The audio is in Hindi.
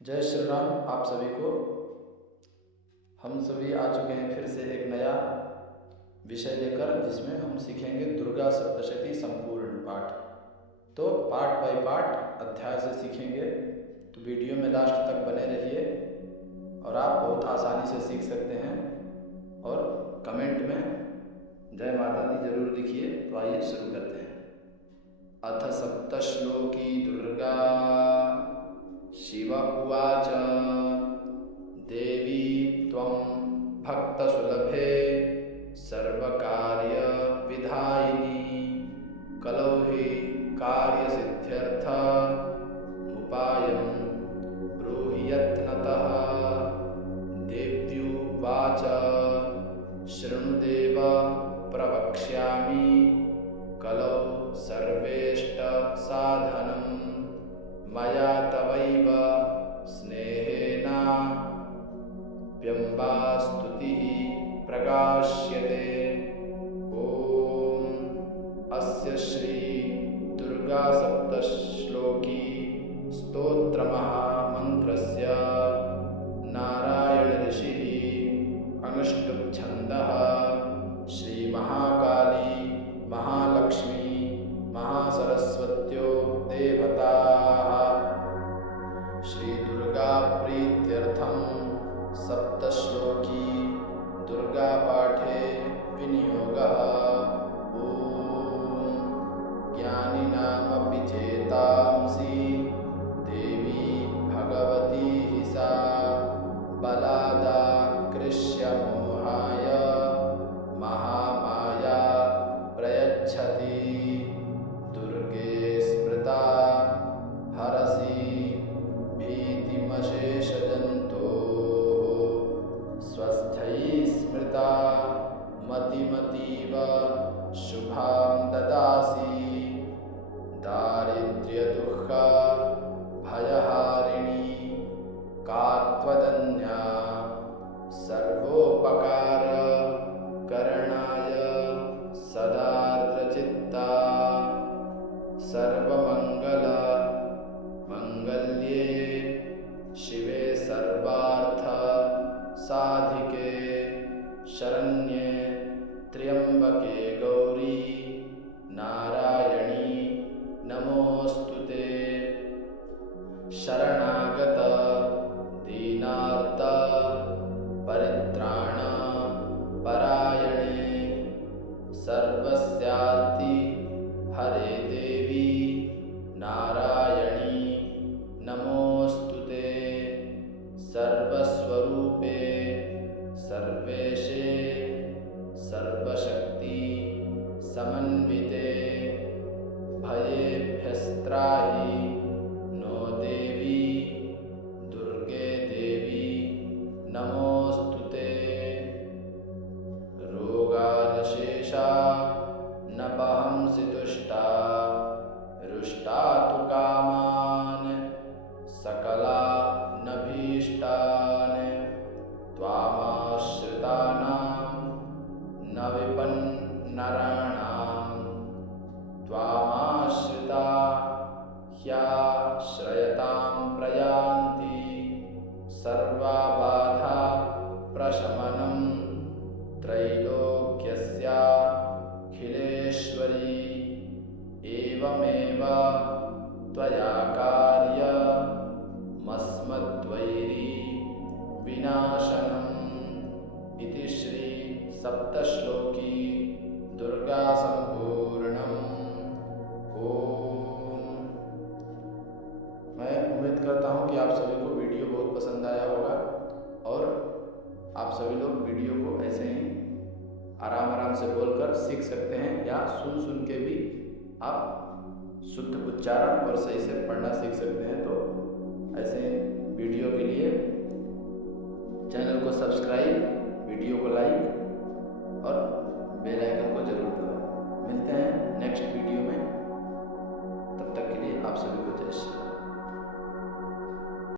जय श्री राम। आप सभी को हम सभी आ चुके हैं फिर से एक नया विषय लेकर, जिसमें हम सीखेंगे दुर्गा सप्तशती संपूर्ण पाठ। तो पार्ट बाय पार्ट अध्याय से सीखेंगे, तो वीडियो में लास्ट तक बने रहिए और आप बहुत आसानी से सीख सकते हैं। और कमेंट में जय माता दी जरूर लिखिए। तो आइए शुरू करते हैं। अथ सप्तश्लोकी दुर्गा शिव उवाच देवी त्वं भक्तसुलभे सर्वकार्यविधायिनी कलौ हि कार्यसिद्ध्यर्थ मुपायं ब्रूहि यत्नतः। देव्युवाच शृणुदेव प्रवक्ष्यामि कलौ सर्वेष्टसाधनं मया तवैव स्नेहेन व्यम्बास्तुतिः प्रकाश्यते। ॐ अस्य श्री दुर्गा सप्तश्लोकी स्तोत्रमहामन्त्रस्य नारायण ऋषिः अनुष्टुप् छन्दः श्री महाकाली महालक्ष्मी महासरस्वत्यो देवताः श्री दुर्गा प्रीत्यर्थं सप्तश्लोकी दुर्गा पाठे विनियोगः। ॐ ज्ञानिनामपि चेतांसि देवी भगवती हि सा बलादाकृष्य मोहाय महामाया प्रयच्छति। दुर्गे स्मृता हरसि भीतिमशेषजन्तोः स्वस्थैः स्मृता मतिमतीव शुभां ददासि। दारिद्र्यदुःख भयहारिणी का त्वदन्या सर्वोपकार करणाय सदार्द्रचित्ता। सर्वमंगल मंगल्ये शिवे सर्वार्थ साधिके शरण्ये त्र्यंबके गौरी नारायणी नमोस्तुते। शरणागत दीनार्त परित्राण परायणे सर्वस्यार्ति हरे देवी नारायणी नमोस्तुते। सर्वस्वरूपे सर्वेशे सर्वशक्ति समन्विते भयेभ्यस्त्राहि नो देवी दुर्गे देवी नमोस्तुते। रोगानशेषा न बहंसि तुष्टा रुष्टा तु कामान् सकला न भीष्टान्। त्वामाश्रितानां न विपन्नराणां त्वामाश्रिता ह्याश्रयतां प्रयान्ति। सर्वाबाधा प्रशमनं त्रैलोक्यस्याखिलेश्वरी। एवमेव त्वया कार्यमस्मद्वैरी विनाशनम्। इति श्री सप्तश्लोकी दुर्गा संपूर्णम्। ओम। मैं उम्मीद करता हूँ कि आप सभी को वीडियो बहुत पसंद आया होगा और आप सभी लोग वीडियो को ऐसे ही आराम आराम से बोलकर सीख सकते हैं, या सुन सुन के भी आप शुद्ध उच्चारण और सही से पढ़ना सीख सकते हैं। तो ऐसे वीडियो के लिए चैनल को सब्सक्राइब, वीडियो को लाइक और बेल आइकन को जरूर दबाएं। मिलते हैं नेक्स्ट वीडियो में, तब तक के लिए आप सभी को जय श्री राम।